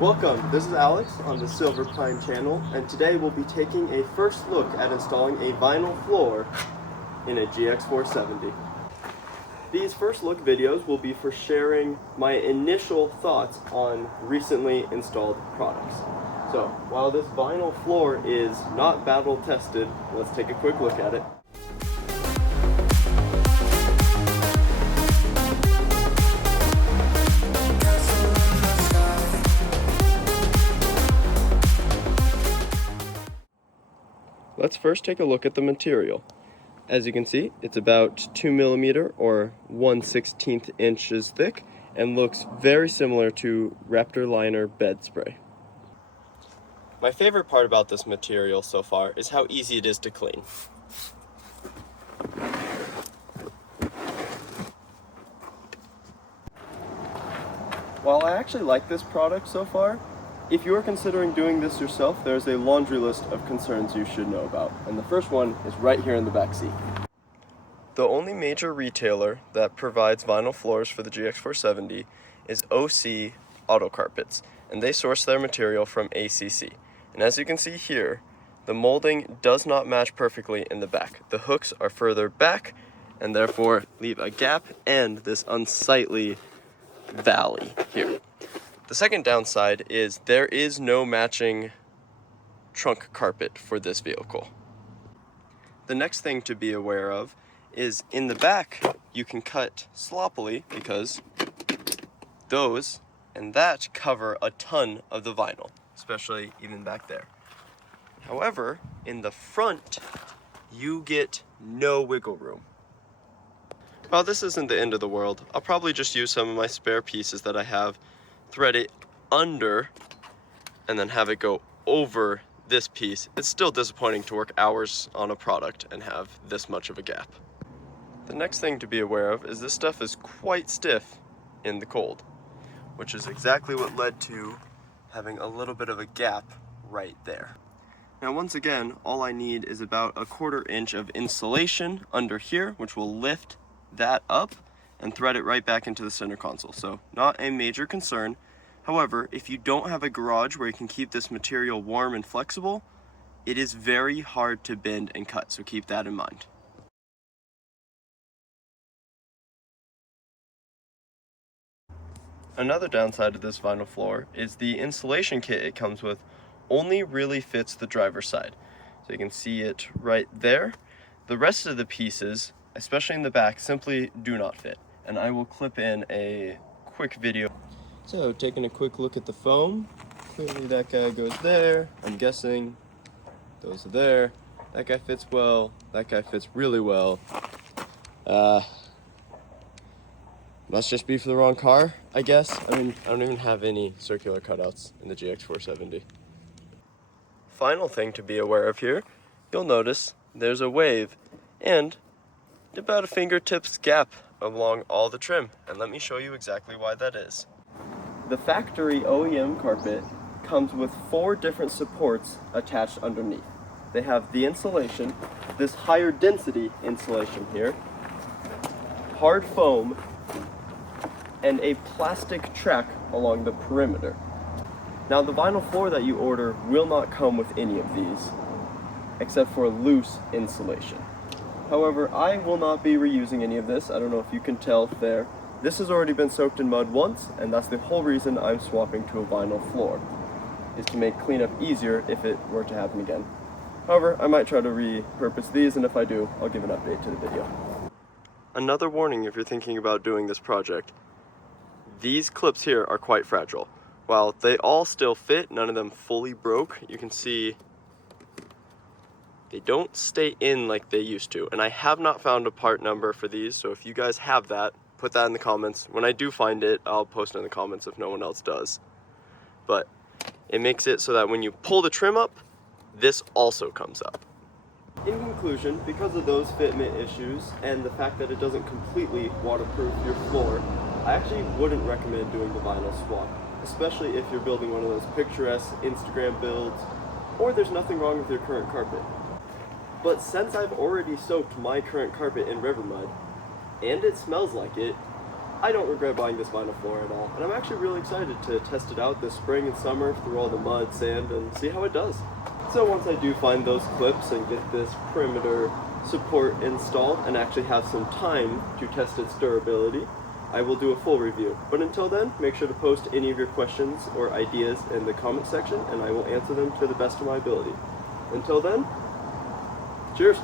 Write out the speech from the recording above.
Welcome, this is Alex on the Silver Pine channel, and today we'll be taking a first look at installing a vinyl floor in a Gx470. These first look videos will be for sharing my initial thoughts on recently installed products. So, while this vinyl floor is not battle tested, let's take a quick look at it. Let's first take a look at the material. As you can see, it's about 2mm or 1/16 inches thick and looks very similar to Raptor Liner bed spray. My favorite part about this material so far is how easy it is to clean. While I actually like this product so far, if you are considering doing this yourself, there's a laundry list of concerns you should know about, and the first one is right here in the back seat. The only major retailer that provides vinyl floors for the Gx470 is OC Auto Carpets, and they source their material from ACC. And as you can see here, the molding does not match perfectly in the back. The hooks are further back and therefore leave a gap and this unsightly valley here. The second downside is there is no matching trunk carpet for this vehicle. The next thing to be aware of is in the back you can cut sloppily because those and that cover a ton of the vinyl, especially even back there. However, in the front you get no wiggle room. While this isn't the end of the world, I'll probably just use some of my spare pieces that I have, thread it under, and then have it go over this piece. It's still disappointing to work hours on a product and have this much of a gap. The next thing to be aware of is this stuff is quite stiff in the cold, which is exactly what led to having a little bit of a gap right there. Now once again, all I need is about 1/4 inch of insulation under here, which will lift that up and thread it right back into the center console. So not a major concern. However, if you don't have a garage where you can keep this material warm and flexible, it is very hard to bend and cut, so keep that in mind. Another downside of this vinyl floor is the insulation kit it comes with only really fits the driver's side. So you can see it right there. The rest of the pieces, especially in the back, simply do not fit. And I will clip in a quick video. So taking a quick look at the foam, clearly that guy goes there. I'm guessing those are there. That guy fits well, that guy fits really well. Must just be for the wrong car, I guess. I mean, I don't even have any circular cutouts in the Gx470. Final thing to be aware of here, you'll notice there's a wave and about a fingertips gap along all the trim, and let me show you exactly why that is. The factory OEM carpet comes with 4 different supports attached underneath. They have the insulation, this higher density insulation here, hard foam, and a plastic track along the perimeter. Now the vinyl floor that you order will not come with any of these, except for loose insulation. However, I will not be reusing any of this. I don't know if you can tell there. This has already been soaked in mud once, and that's the whole reason I'm swapping to a vinyl floor, is to make cleanup easier if it were to happen again. However, I might try to repurpose these, and if I do, I'll give an update to the video. Another warning if you're thinking about doing this project. These clips here are quite fragile. While they all still fit, none of them fully broke, you can see they don't stay in like they used to. And I have not found a part number for these, so if you guys have that, put that in the comments. When I do find it, I'll post it in the comments if no one else does. But it makes it so that when you pull the trim up, this also comes up. In conclusion, because of those fitment issues and the fact that it doesn't completely waterproof your floor, I actually wouldn't recommend doing the vinyl swap, especially if you're building one of those picturesque Instagram builds, or there's nothing wrong with your current carpet. But since I've already soaked my current carpet in river mud, and it smells like it, I don't regret buying this vinyl floor at all, and I'm actually really excited to test it out this spring and summer through all the mud, sand, and see how it does. So once I do find those clips and get this perimeter support installed and actually have some time to test its durability, I will do a full review. But until then, make sure to post any of your questions or ideas in the comment section, and I will answer them to the best of my ability. Until then, cheers!